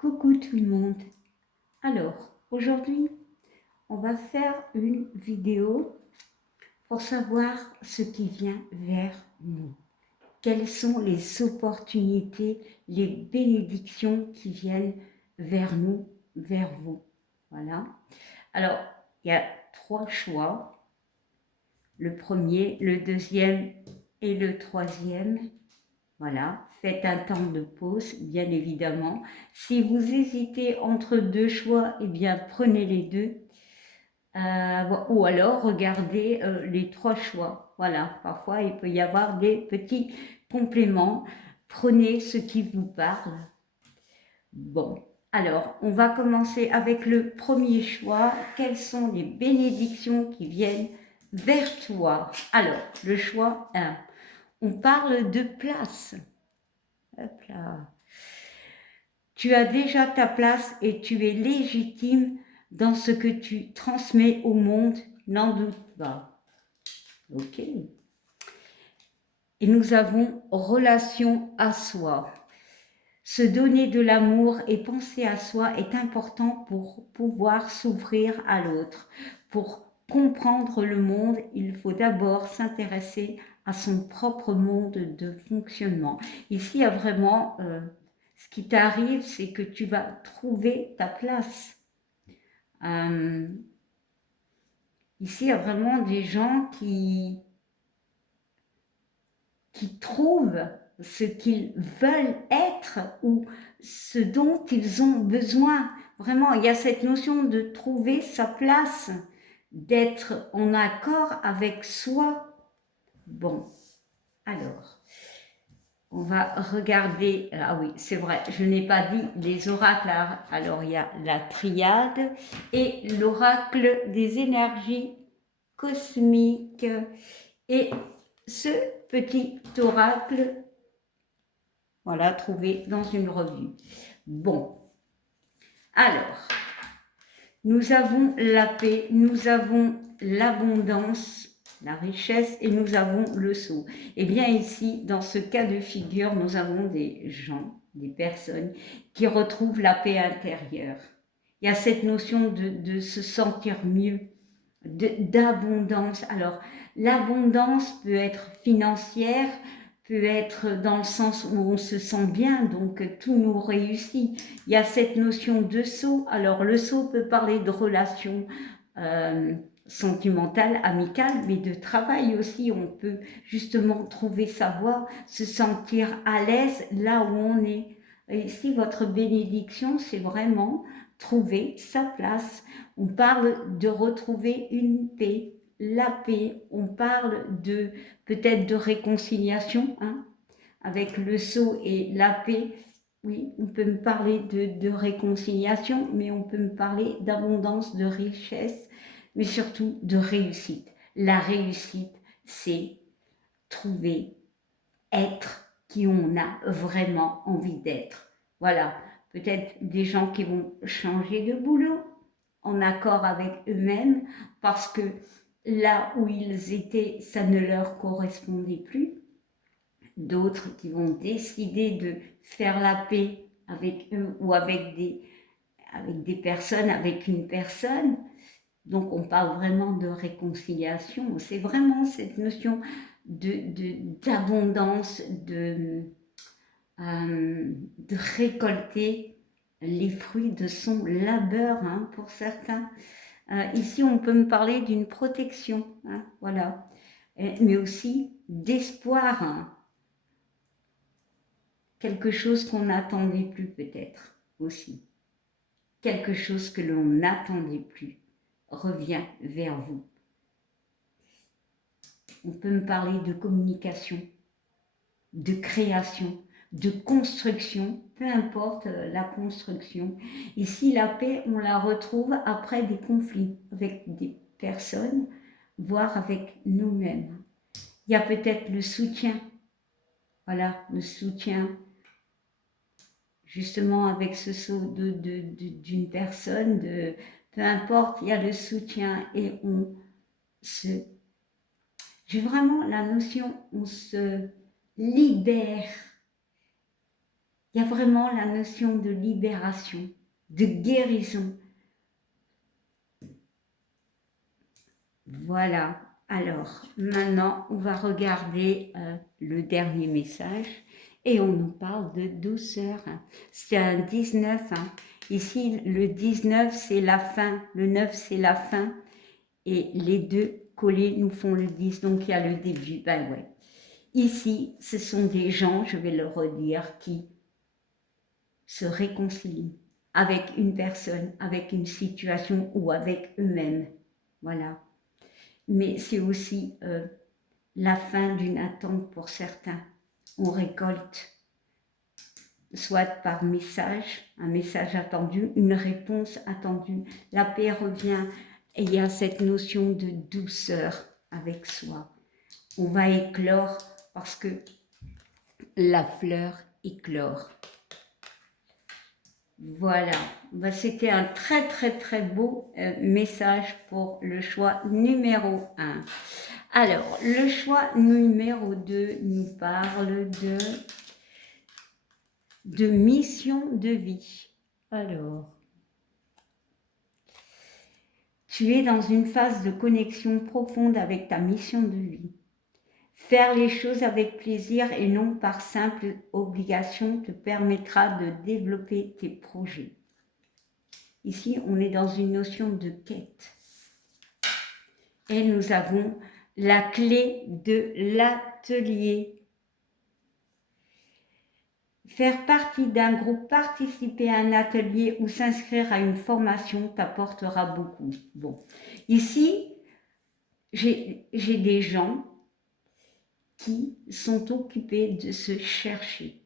Coucou tout le monde. Alors, aujourd'hui, on va faire une vidéo pour savoir ce qui vient vers nous. Quelles sont les opportunités, les bénédictions qui viennent vers nous, vers vous. Voilà. Alors, il y a 3 choix. Le premier, le deuxième et le troisième. Voilà, faites un temps de pause, bien évidemment. Si vous hésitez entre 2 choix, eh bien, prenez les deux. Ou alors, regardez les 3 choix. Voilà, parfois, il peut y avoir des petits compléments. Prenez ce qui vous parle. Bon, alors, on va commencer avec le premier choix. Quelles sont les bénédictions qui viennent vers toi? Alors, le choix 1. On parle de place. Hop là. Tu as déjà ta place et tu es légitime dans ce que tu transmets au monde, n'en doute pas. Ok. Et nous avons relation à soi. Se donner de l'amour et penser à soi est important pour pouvoir s'ouvrir à l'autre. Pour comprendre le monde, il faut d'abord s'intéresser à son propre monde de fonctionnement. Ici, il y a vraiment ce qui t'arrive, c'est que tu vas trouver ta place. Ici, il y a vraiment des gens qui trouvent ce qu'ils veulent être ou ce dont ils ont besoin. Vraiment, il y a cette notion de trouver sa place, d'être en accord avec soi. Bon, alors, on va regarder. Ah oui, c'est vrai, je n'ai pas dit les oracles. Alors, il y a la triade et l'oracle des énergies cosmiques. Et ce petit oracle, voilà, trouvé dans une revue. Bon, alors, nous avons la paix, nous avons l'abondance, la richesse et nous avons le sceau. Eh bien ici, dans ce cas de figure, nous avons des gens, des personnes qui retrouvent la paix intérieure. Il y a cette notion de se sentir mieux, d'abondance. Alors, l'abondance peut être financière, peut être dans le sens où on se sent bien, donc tout nous réussit. Il y a cette notion de sceau. Alors, le sceau peut parler de relations sentimentales, amicales, mais de travail aussi. On peut justement trouver sa voie, se sentir à l'aise là où on est. Et ici, votre bénédiction, c'est vraiment trouver sa place. On parle de retrouver une paix, la paix. On parle de peut-être de réconciliation, hein, avec le sceau et la paix. Oui, on peut me parler de réconciliation, mais on peut me parler d'abondance, de richesse, mais surtout de réussite. La réussite, c'est trouver, être qui on a vraiment envie d'être. Voilà, peut-être des gens qui vont changer de boulot en accord avec eux-mêmes parce que là où ils étaient, ça ne leur correspondait plus. D'autres qui vont décider de faire la paix avec eux ou avec des personnes, avec une personne. Donc on parle vraiment de réconciliation. C'est vraiment cette notion d'abondance, de récolter les fruits de son labeur, hein, pour certains. Ici, on peut me parler d'une protection, hein, voilà, mais aussi d'espoir, hein, quelque chose qu'on n'attendait plus peut-être aussi. Quelque chose que l'on n'attendait plus revient vers vous. On peut me parler de communication, de création, de construction, peu importe la construction. Ici, la paix, on la retrouve après des conflits avec des personnes, voire avec nous-mêmes. Il y a peut-être le soutien, voilà, le soutien, justement avec ce saut d'une personne, peu importe, il y a le soutien et on se... J'ai vraiment la notion, on se libère Il y a vraiment la notion de libération, de guérison. Voilà. Alors, maintenant, on va regarder le dernier message et on nous parle de douceur. C'est un 19. Hein. Ici, le 19, c'est la fin. Le 9, c'est la fin. Et les deux collés nous font le 10. Donc, il y a le début. Ben ouais. Ici, ce sont des gens, je vais le redire, qui se réconcilient avec une personne, avec une situation ou avec eux-mêmes. Voilà. Mais c'est aussi la fin d'une attente pour certains. On récolte, soit par message, un message attendu, une réponse attendue. La paix revient et il y a cette notion de douceur avec soi. On va éclore parce que la fleur éclore. Voilà, c'était un très très très beau message pour le choix numéro 1. Alors, le choix numéro 2 nous parle de mission de vie. Alors, tu es dans une phase de connexion profonde avec ta mission de vie. Faire les choses avec plaisir et non par simple obligation te permettra de développer tes projets. Ici, on est dans une notion de quête. Et nous avons la clé de l'atelier. Faire partie d'un groupe, participer à un atelier ou s'inscrire à une formation t'apportera beaucoup. Bon, ici, j'ai des gens qui sont occupés de se chercher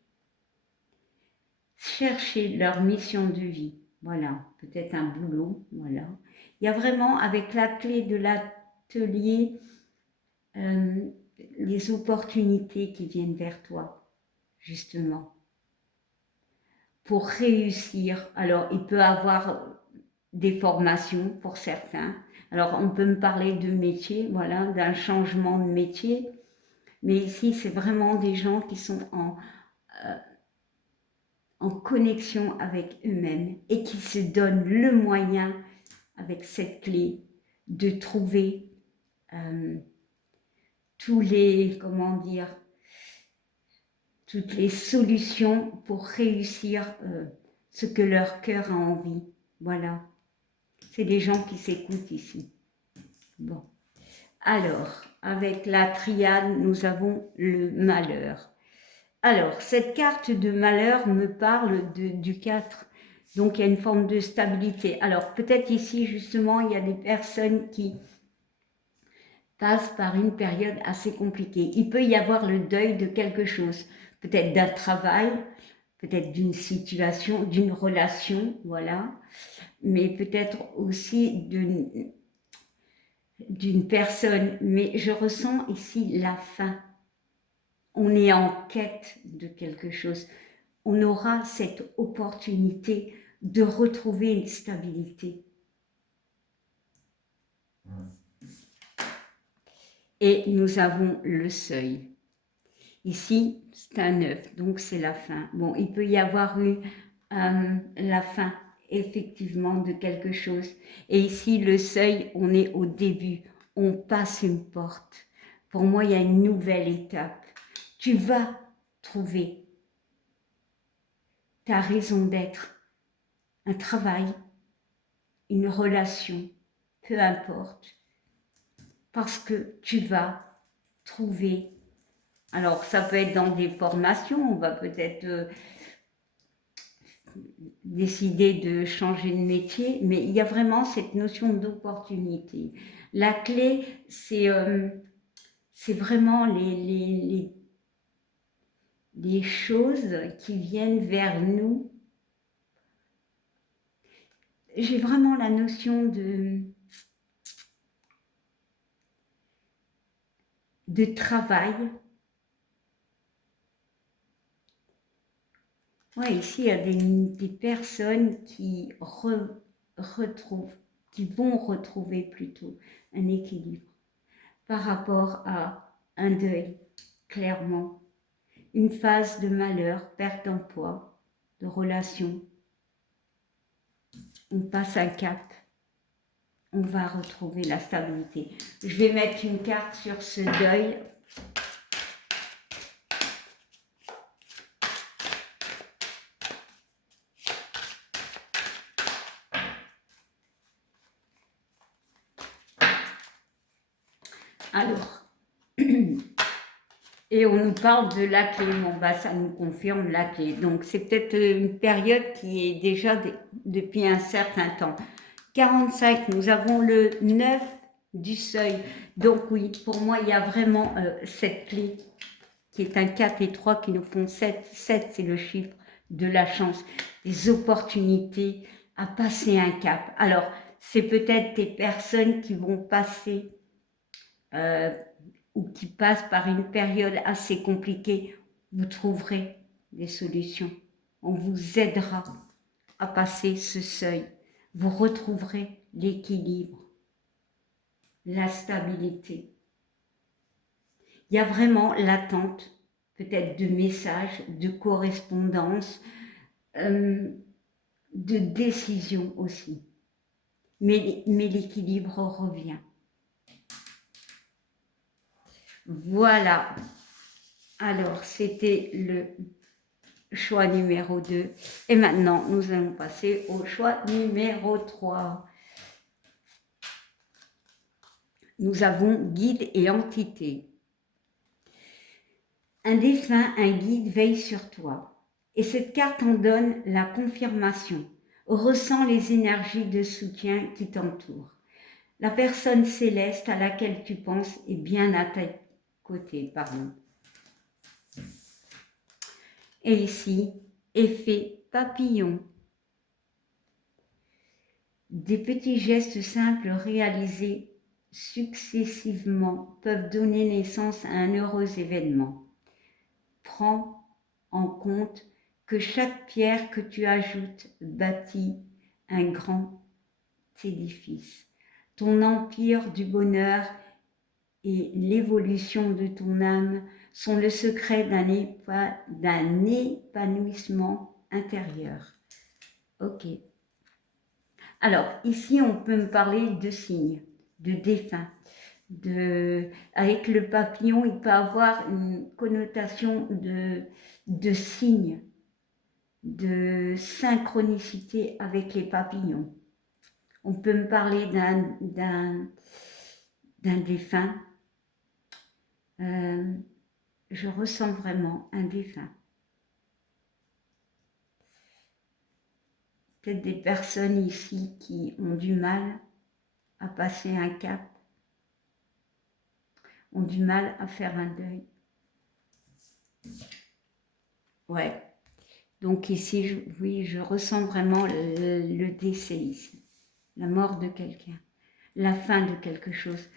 leur mission de vie. Voilà, peut-être un boulot, voilà. Il y a vraiment, avec la clé de l'atelier, les opportunités qui viennent vers toi, justement, pour réussir. Alors, il peut avoir des formations pour certains. Alors, on peut me parler de métier, voilà, d'un changement de métier. Mais ici, c'est vraiment des gens qui sont en connexion avec eux-mêmes et qui se donnent le moyen, avec cette clé, de trouver tous les, comment dire, toutes les solutions pour réussir ce que leur cœur a envie. Voilà. C'est des gens qui s'écoutent ici. Bon. Alors, avec la triade, nous avons le malheur. Alors, cette carte de malheur me parle du 4. Donc, il y a une forme de stabilité. Alors, peut-être ici, justement, il y a des personnes qui passent par une période assez compliquée. Il peut y avoir le deuil de quelque chose, peut-être d'un travail, peut-être d'une situation, d'une relation, voilà, mais peut-être aussi d'une personne. Mais je ressens ici la fin. On est en quête de quelque chose. On aura cette opportunité de retrouver une stabilité. Et nous avons le seuil. Ici, c'est un 9, donc c'est la fin. Bon, il peut y avoir eu la fin, effectivement, de quelque chose. Et ici, le seuil, on est au début. On passe une porte. Pour moi, il y a une nouvelle étape. Tu vas trouver ta raison d'être, un travail, une relation, peu importe. Parce que tu vas trouver. Alors, ça peut être dans des formations, on va peut-être décider de changer de métier, mais il y a vraiment cette notion d'opportunité. La clé, c'est vraiment les choses qui viennent vers nous. J'ai vraiment la notion de travail. Ouais, ici, il y a des personnes qui retrouvent, qui vont retrouver plutôt un équilibre par rapport à un deuil, clairement. Une phase de malheur, perte d'emploi, de relation. On passe un cap. On va retrouver la stabilité. Je vais mettre une carte sur ce deuil. Alors, et on nous parle de la clé. Bon, bah, ça nous confirme la clé. Donc, c'est peut-être une période qui est déjà depuis un certain temps. 45, nous avons le 9 du seuil. Donc oui, pour moi, il y a vraiment cette clé qui est un 4 et 3 qui nous font 7. 7, c'est le chiffre de la chance, des opportunités à passer un cap. Alors, c'est peut-être des personnes qui vont passer ou qui passent par une période assez compliquée. Vous trouverez des solutions. On vous aidera à passer ce seuil. Vous retrouverez l'équilibre, la stabilité. Il y a vraiment l'attente, peut-être de messages, de correspondances, de décisions aussi. Mais l'équilibre revient. Voilà. Alors, c'était le choix numéro 2. Et maintenant, nous allons passer au choix numéro 3. Nous avons guide et entité. Un défunt, un guide veille sur toi. Et cette carte en donne la confirmation. Ressens les énergies de soutien qui t'entourent. La personne céleste à laquelle tu penses est bien à tes côtés. Et ici, effet papillon. Des petits gestes simples réalisés successivement peuvent donner naissance à un heureux événement. Prends en compte que chaque pierre que tu ajoutes bâtit un grand édifice. Ton empire du bonheur et l'évolution de ton âme sont le secret d'un épanouissement intérieur. Ok. Alors, ici, on peut me parler de signes, de défunts. Avec le papillon, il peut avoir une connotation de signe, de synchronicité avec les papillons. On peut me parler d'un défunt. Je ressens vraiment un défunt. Peut-être des personnes ici qui ont du mal à passer un cap, ont du mal à faire un deuil. Ouais. Donc ici, oui, je ressens vraiment le décès ici. La mort de quelqu'un. La fin de quelque chose.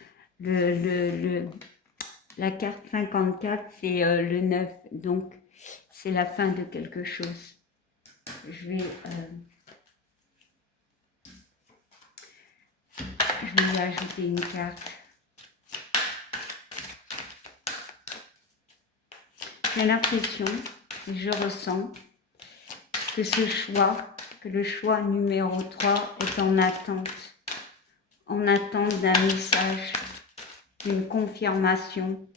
La carte 54, c'est le 9. Donc, c'est la fin de quelque chose. Je vais y ajouter une carte. J'ai l'impression, et je ressens, que le choix numéro 3 est en attente d'un message, d'une confirmation,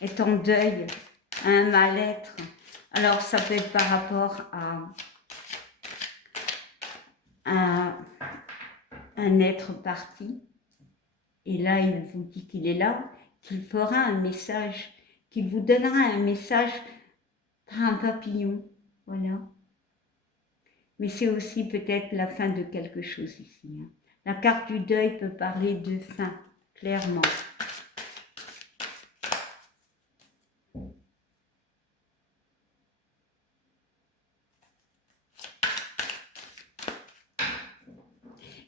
est en deuil, à un mal-être. Alors ça peut être par rapport à un être parti, et là il vous dit qu'il est là, qu'il fera un message, qu'il vous donnera un message par un papillon, voilà. Mais c'est aussi peut-être la fin de quelque chose ici. Hein. La carte du deuil peut parler de fin, clairement.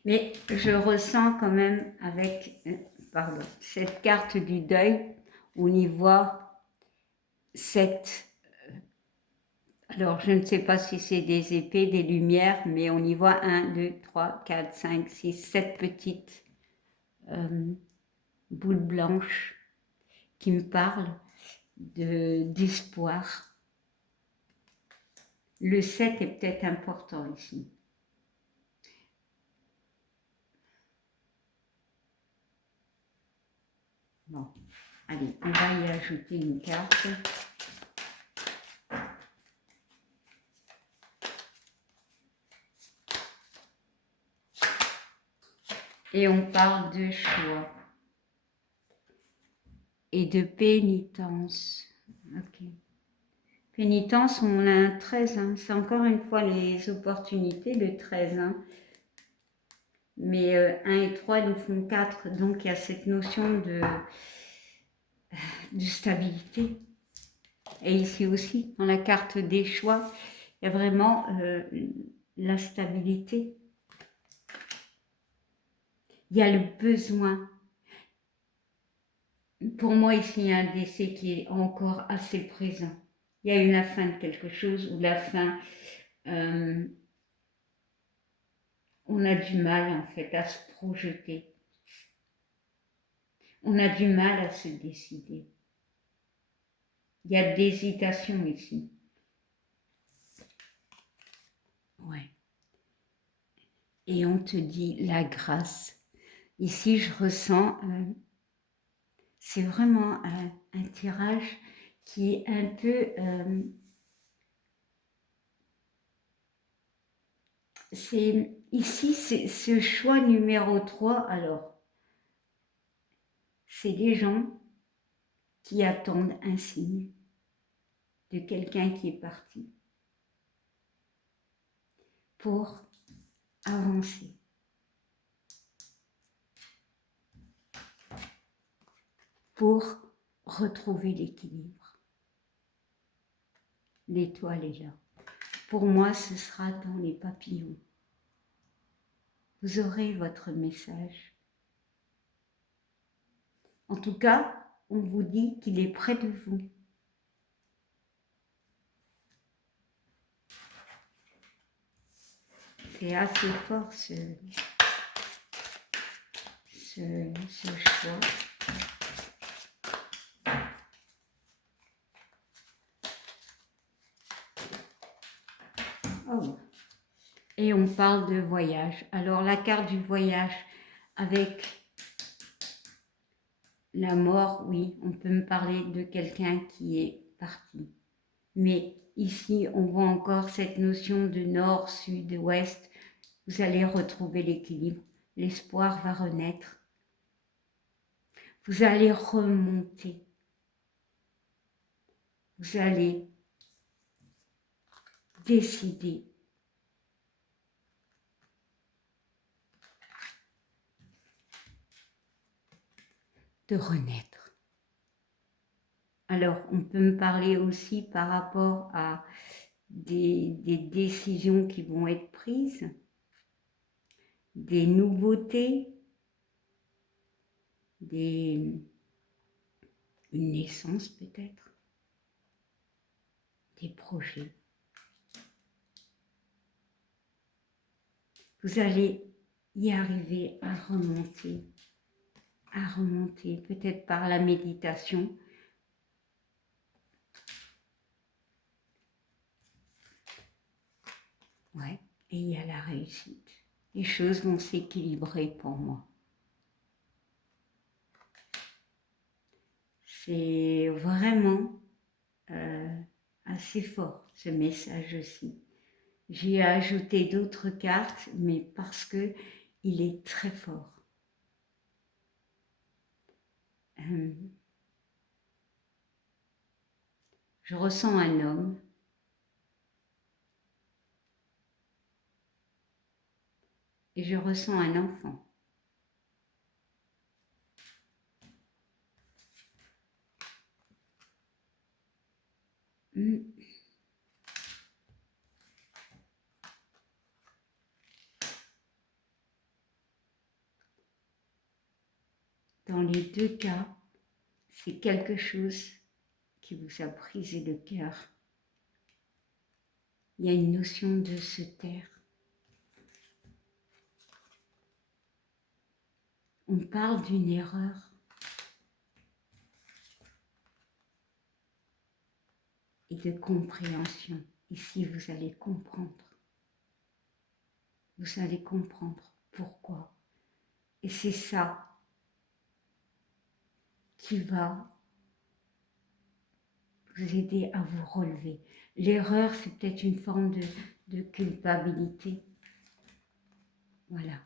Mais je ressens quand même avec cette carte du deuil, on y voit cette... Alors, je ne sais pas si c'est des épées, des lumières, mais on y voit 1, 2, 3, 4, 5, 6, 7 petites boules blanches qui me parlent d'espoir. Le 7 est peut-être important ici. Bon, allez, on va y ajouter une carte. Et on parle de choix et de pénitence. Ok. Pénitence, on a un 13. Hein. C'est encore une fois les opportunités, le 13. Hein. Mais 1 et 3 nous font 4. Donc il y a cette notion de stabilité. Et ici aussi, dans la carte des choix, il y a vraiment la stabilité. Il y a le besoin. Pour moi, ici, il y a un décès qui est encore assez présent. Il y a eu la fin de quelque chose ou la fin... on a du mal, en fait, à se projeter. On a du mal à se décider. Il y a de l'hésitation ici. Ouais. Et on te dit la grâce. Ici, je ressens... c'est vraiment un tirage qui est un peu... ici, c'est ce choix numéro 3, alors, c'est des gens qui attendent un signe de quelqu'un qui est parti pour avancer. Pour retrouver l'équilibre. L'étoile est là. Pour moi, ce sera dans les papillons. Vous aurez votre message. En tout cas, on vous dit qu'il est près de vous. C'est assez fort ce choix. Oh. Et on parle de voyage. Alors la carte du voyage avec la mort, oui, on peut me parler de quelqu'un qui est parti. Mais ici, on voit encore cette notion de nord, sud, ouest. Vous allez retrouver l'équilibre. L'espoir va renaître. Vous allez remonter. Vous allez décider de renaître. Alors, on peut me parler aussi par rapport à des décisions qui vont être prises, des nouveautés, une naissance peut-être, des projets. Vous allez y arriver à remonter, peut-être par la méditation. Ouais, et il y a la réussite. Les choses vont s'équilibrer pour moi. C'est vraiment assez fort, ce message aussi. J'ai ajouté d'autres cartes, mais parce que il est très fort. Je ressens un homme et je ressens un enfant. Dans les deux cas, c'est quelque chose qui vous a brisé le cœur. Il y a une notion de se taire. On parle d'une erreur. Et de compréhension. Ici, vous allez comprendre. Vous allez comprendre pourquoi. Et c'est ça qui va vous aider à vous relever. L'erreur, c'est peut-être une forme de culpabilité. Voilà,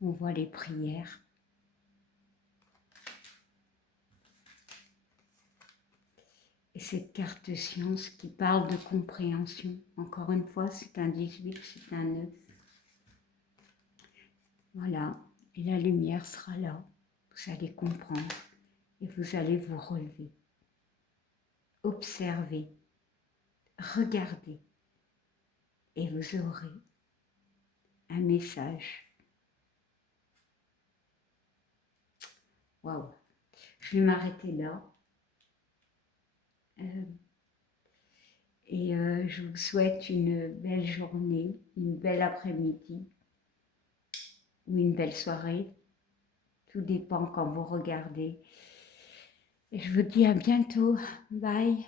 on voit les prières. Et cette carte science qui parle de compréhension, encore une fois, c'est un 18, c'est un 9. Voilà, et la lumière sera là, vous allez comprendre et vous allez vous relever. Observez, regardez et vous aurez un message. Waouh, je vais m'arrêter là. Je vous souhaite une belle journée, une belle après-midi ou une belle soirée. Tout dépend quand vous regardez. Et je vous dis à bientôt. Bye.